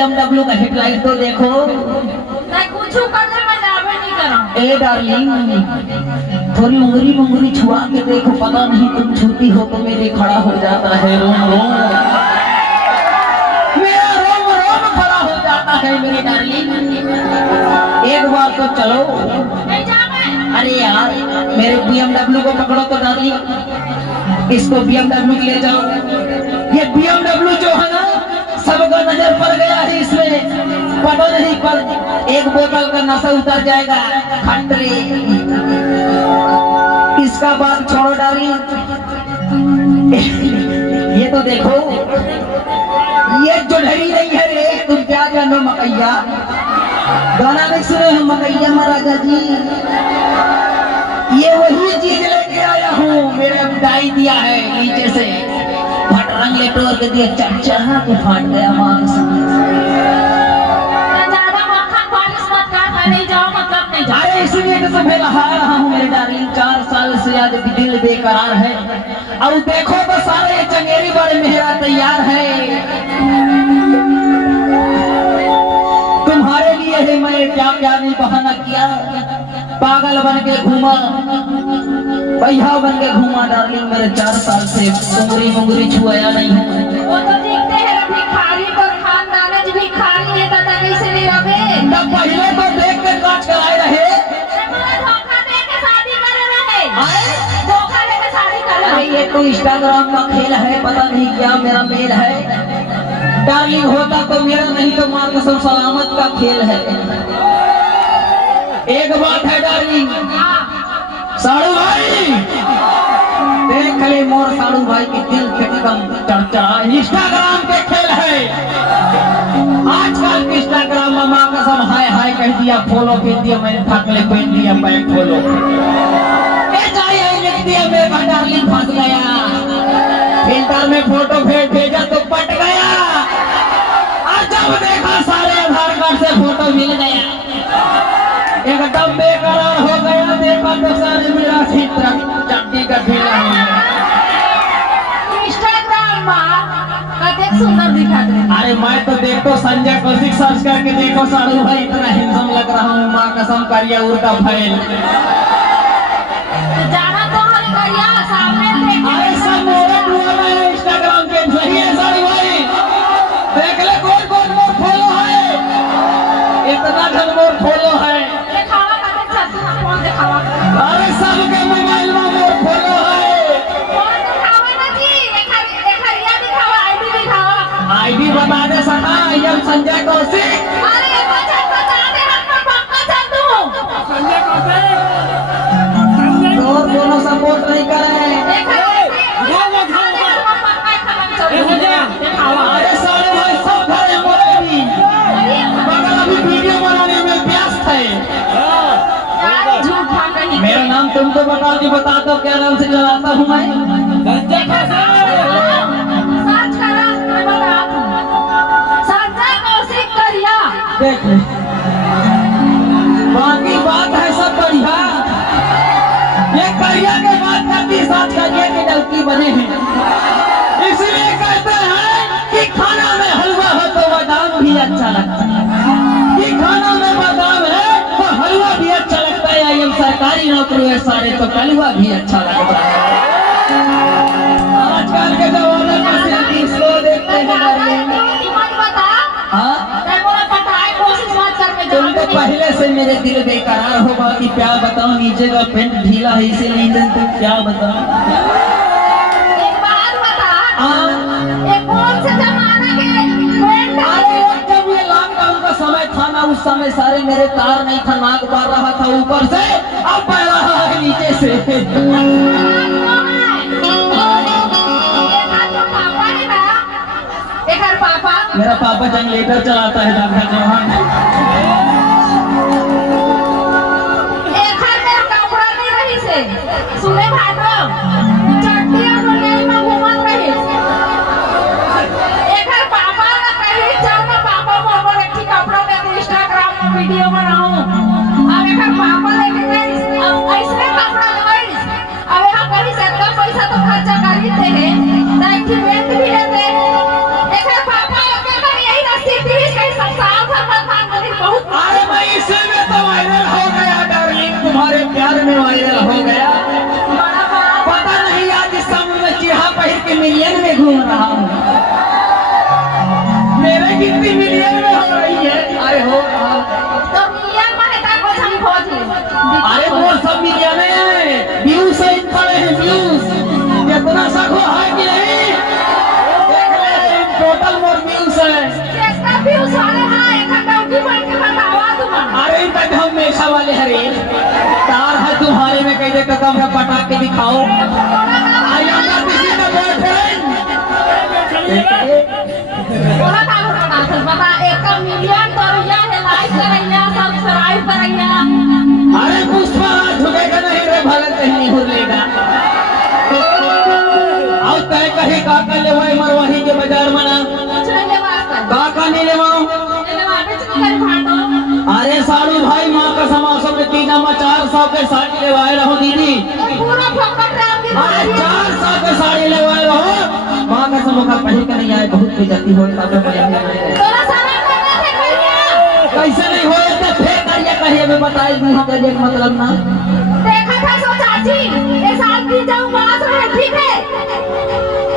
BMW का headlight तो देखो। मैं कुछ करने में जावे नहीं करा। ए डार्लिंग, थोड़ी उंगली मुंगली छुआ के देखो, पता नहीं तुम छूती हो तो मेरे खड़ा हो जाता है रोम रोम, मेरा रोम रोम खड़ा हो जाता है मेरी डार्लिंग। एक बार तो चलो। नहीं जावे। अरे यार, मेरे BMW को पकड़ो तो डार्लिंग, इसको BMW ले जाओ। ये BMW जो है ना, सबको नजर पड़ गया है इसमें, पता नहीं पर एक बोतल का नशा उतर जाएगा। खतरे, इसका बात छोड़ो डार्लिंग, ये तो देखो, ये जो ढरी नहीं है रे, तुम क्या जानो मकैया, गाना नहीं सुने हो मकैया महाराजा जी, ये वही चीज लेके आया हूँ, मेरे डाई दिया है नीचे से, फट रंग ले तोड़ के दिया, चढ़ा के फाट गया मांग से। ज्यादा मक्खन पॉलिश मत कर, मैं नहीं जाऊँ मतलब नहीं जाऊँ। अरे इसलिए तो तुम्हें लहा रहा हूँ मेरे डार्लिंग, 4 साल से आज दिल बेकरार है। अब देखो तो सारे चंगेरी बड़े मेहरा तैयार है, तुम्हारे लिए है मैं क्या क्या नहीं बहाना किया, पागल बन के घूमा, भैया बन के घूमा डार्लिंग, मेरे 4 साल से उंगली मुंगली छुआया नहीं है। वो तो दिखते हैं भिखारी पर खानदान भिखारी है, तथा कैसे नहीं रहे। तब पहले तो देख के काट कराए रहे, धोखा दे के शादी करे रहे, धोखा दे के शादी कर रहे। ये तो इंस्टाग्राम का खेल है, पता नहीं क्या मेरा मेल है डार्लिंग, होता तो मेरा नहीं तो मां कसम सलामत का खेल है। एक बात है डार्लिंग, साड़ू भाई देख ले मोर साड़ू भाई की दिल के एकदम चर्चा, इंस्टाग्राम के खेल है आजकल के इंस्टाग्राम में, मां कसम हाय हाय कह दिया, फॉलो भेज दिया, मैंने थकले पहन दिया बैक फॉलो, लिख दिया, मेरा डार्लिंग फंस गया, फिल्टर में फोटो भेजा तो पट गया, और जब देखा सारे आधार कार्ड से फोटो मिल गया, एकदम बेकरार हो गया, देखा तो सारे मेरा चित्र चट्टी का ढीला हो गया। इंस्टाग्राम देख सुंदर दिखा दे। अरे मैं तो देखो संजय कौशिक सर्च करके देखो साड़ू भाई, इतना हैंडसम लग रहा हूँ, माँ कसम करिया उड़ता फैल। जाना तो हर करिया सामने देख। अरे सब मोरे हुआ है इंस्टाग्राम पे, सही है साड़ू भाई, देख ले कौन कौन मोर फॉलो है, इतना जन मोर फॉलो है, दिखावा करके चलती ना, कौन दिखावा। अरे सबके मोबाइल में मोर फॉलो है। कौन दिखावा ना जी, एक हरिया दिखावा, आईडी दिखावा। आईडी बता दे सका, एम संजय कौशिक। अरे ये बता दे, हम पर पक्का चल दूं। संजय कौशिक और दोनों सपोर्ट नहीं करे। अरे सारे भाई सब घरे मोरे भी, मगर अभी वीडियो बनाने में व्यस्त है। मेरा नाम तुमको बता दी, बता दो क्या नाम से चलाता हूँ मैं। देख ले, बाकी बात है सब बढ़िया, ये करिया के बाद करती साथ करिया के डलकी बने हैं, इसलिए कहते हैं कि खाना में हलवा हो तो बादाम भी अच्छा लगता है, कि खाना में बादाम है तो हलवा भी अच्छा लगता है, या सरकारी नौकरी है सारे तो कलवा भी अच्छा लगता है। आजकल के जमाने में सिर्फ इसको देखते हैं। हाँ, तुम तो पहले से मेरे दिल बेकरार होगा कि क्या बताऊं, नीचे का पेंट ढीला है इसीलिए तुम क्या बताऊं। एक बात बता, हाँ, ये कौन से जमाना के ट्रेंड है? अरे जब ये लॉकडाउन का समय था ना, उस समय सारे मेरे तार नहीं था, नाक बार रहा था ऊपर से, अब बह रहा है नीचे से। पापा मेरा पापा जनरेटर चलाता है डॉक्टर चौहान। सुने भाटो चट्टी और रोटी में घूमत रही, एकर पापा ना कही चल ना पापा मोर एक कपड़ा में इंस्टाग्राम में वीडियो बनाऊं, अब एकर पापा लेके गई, अब ऐसे कपड़ा लगाई, अब यहाँ कहीं से इतना पैसा तो खर्चा कर ही दे, ताकि रेंट भी दे, एकर पापा के कर यही ना 30 कैसे कम है पटा के दिखाओ। आई एम नॉट किसी का बॉयफ्रेंड। बोला का बता बता 1 मिलियन रुपया है, लाइक करैया, सब्सक्राइब करैया। अरे पुष्पा हाथ झुकेगा नहीं रे, भले कहीं नहीं हुरलेगा। और तय कहीं का कर ले वही मरवाही के बाजार में ना कुछ नहीं ले वास्ता का नहीं लेवाओ। ले वाटे चल फाटो। अरे साड़ू भाई माँ का समासों में 300 के साड़ी लेवाए रहो दीदी। पूरा फोकट रे आपकी अरे 400 के साड़ी लेवाए रहो। माँ का समोखा पहले कर नहीं आए, बहुत बेइज्जती हो तब तोरा सारा करना थे भैया। कैसे नहीं हो तो फेर करिए कहिए में बताई दी हम करिए का मतलब ना। देखा था सो चाची ये साल की जाऊं बात है, ठीक है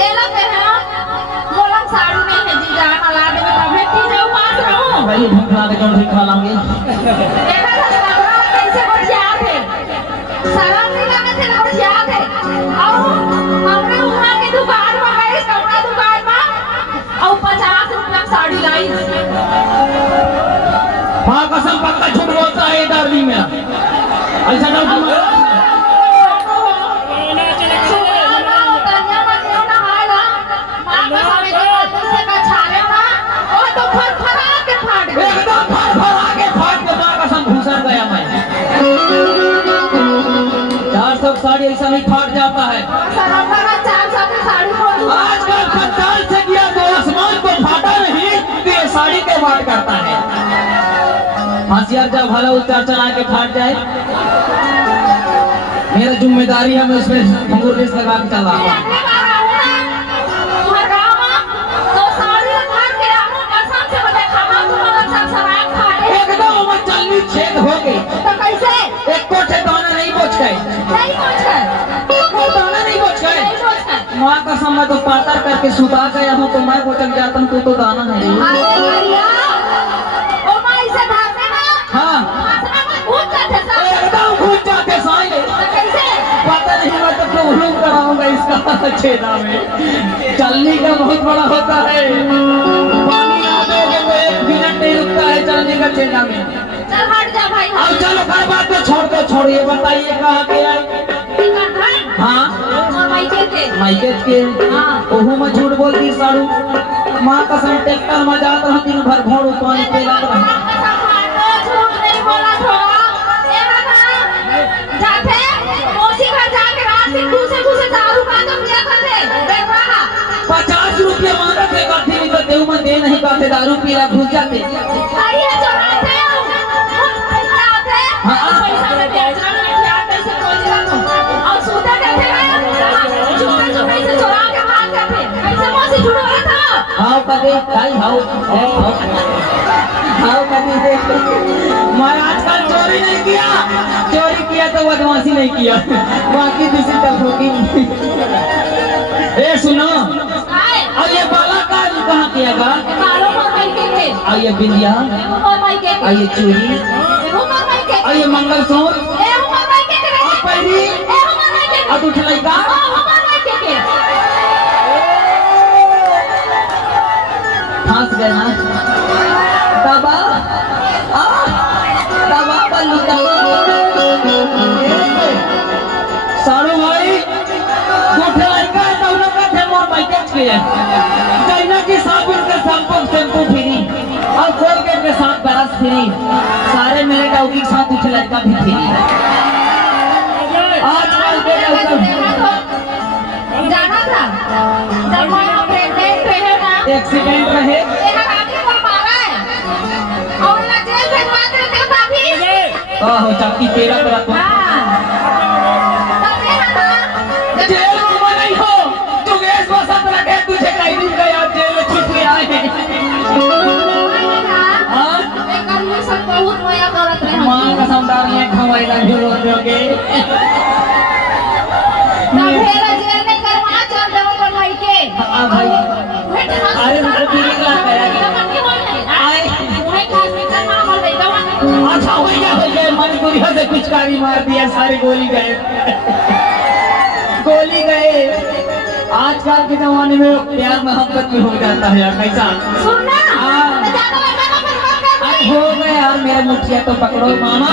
ये लोग है ना बोला साड़ी नहीं है जी जान ला दे तब की जाऊं बात रहूं भाई भूख लगे तो भी खा लांगे। देखा था सारा कैसे बढ़िया थे, सारा नहीं लगे थे बढ़िया थे। और हमने वहां की दुकान में गए, कपड़ा दुकान में, और 50 रुपया साड़ी लाई। माँ कसम पक्का झूठ बोलता है डार्लिंग मेरा, ऐसा ना एकदम फड़ के फाट के माँ कसम घुसर गया मैं। 400 साड़ी ऐसा नहीं फाट जाता है। आजकल पंचाल से किया तो आसमान को फाटा नहीं तो ये साड़ी के वाट करता है। होशियार जब भला उतार चला के फाट जाए, मेरा जिम्मेदारी है, मैं उसमें फंगुरलेस लगा के चल रहा हूँ। एकदम मैं चलनी छेद हो गई तो कैसे एक कोठे दाना नहीं बच गए, नहीं पहुंच दाना नहीं बच गए। गए। माँ का समय तो पातर करके सुता गया हूँ तो मैं बोचक जाता हूँ, तू तो दाना नहीं। अरे भैया ओ मां इसे भागने ना हाँ भागने में कूद जाते सब। एकदम घुस जाते साए। तो कैसे पता नहीं मैं तो हुलूम कराऊंगा इसका छेदा में। चलने का बहुत बड़ा होता है, पानी आ जाएगा तो 1 मिनट नहीं रुकता है चलने का छेदा में। चल हट जा भाई। अब चलो हर बात तो छोड़ दो, छोड़िए बताइए कहाँ के आए। हाँ और मायके के माइके के ओहू में झूठ बोलती साड़ू। माँ का संग ट्रैक्टर में जात रहा दिन भर घोड़ू पानी पेला रहा। झूठ नहीं बोला थोड़ा ये ना जाते मौसी घर जाके रात में घुसे दारू का तो पिया करते देख रहा 50 रुपया मांगा थे काफी नहीं तो देव में दे नहीं पाते, दारू पीला घुस जाते। आई है चोराते हाँ पैसा में बेच रहा है यार, कैसे खोज रहा और सूता कहते हैं चुपे से चुरा के भाग जाते, कैसे मौसी झूठ बोला था। हाउ कभी भाई हाउ कभी देख मैं आजकल चोरी नहीं किया, चोरी किया तो बदमाशी नहीं किया, बाकी दूसरी तक होगी। ए सुनो और ये बाला का कहाँ किया गा? बालों पर मायके के और ये बिंदिया ऊपर मायके के और ये चूड़ी ऊपर मायके और ये मंगलसूत्र ए ऊपर मायके के और पैरी ए ऊपर मायके के और तू ठलैका ऊपर मायके के फंस गए ना दबा दबा बल्लू सारू भाई गोठे लड़का है तो लोग कहते मोर पैकेज के चाइना की साबुन के शैम्पू फ्री और कोलगेट के साथ ब्रश फ्री, सारे मेरे डॉगी के साथ उठे लड़का भी फ्री। आजकल के जाना था जब मैं प्रेग्नेंट रहे ना एक्सीडेंट रहे मेरा आदमी को मारा है और ना जेल भिजवा देते ताकि हो चाकी तेरा तरह तो तब मेरा था जेल में नहीं हो जुगेश वसंत रखे तुझे कई दिन गया जेल में छुप गया है। हाँ सब बहुत मया करत रहे माँ का समदारियाँ खवाइला जोड़ो जोगे तब मेरा जेल में करवा चल जाओ पर मायके हाँ भाई अरे मुझे पीने का करेगा आए अच्छा हो गया मजबूरी से कुछ कारी मार दिया, सारे गोली गए गोली गए। आजकल के जमाने में प्यार मोहब्बत में हो जाता है यार, कैसा सुनना हो गया यार मेरा मुखिया तो पकड़ो मामा।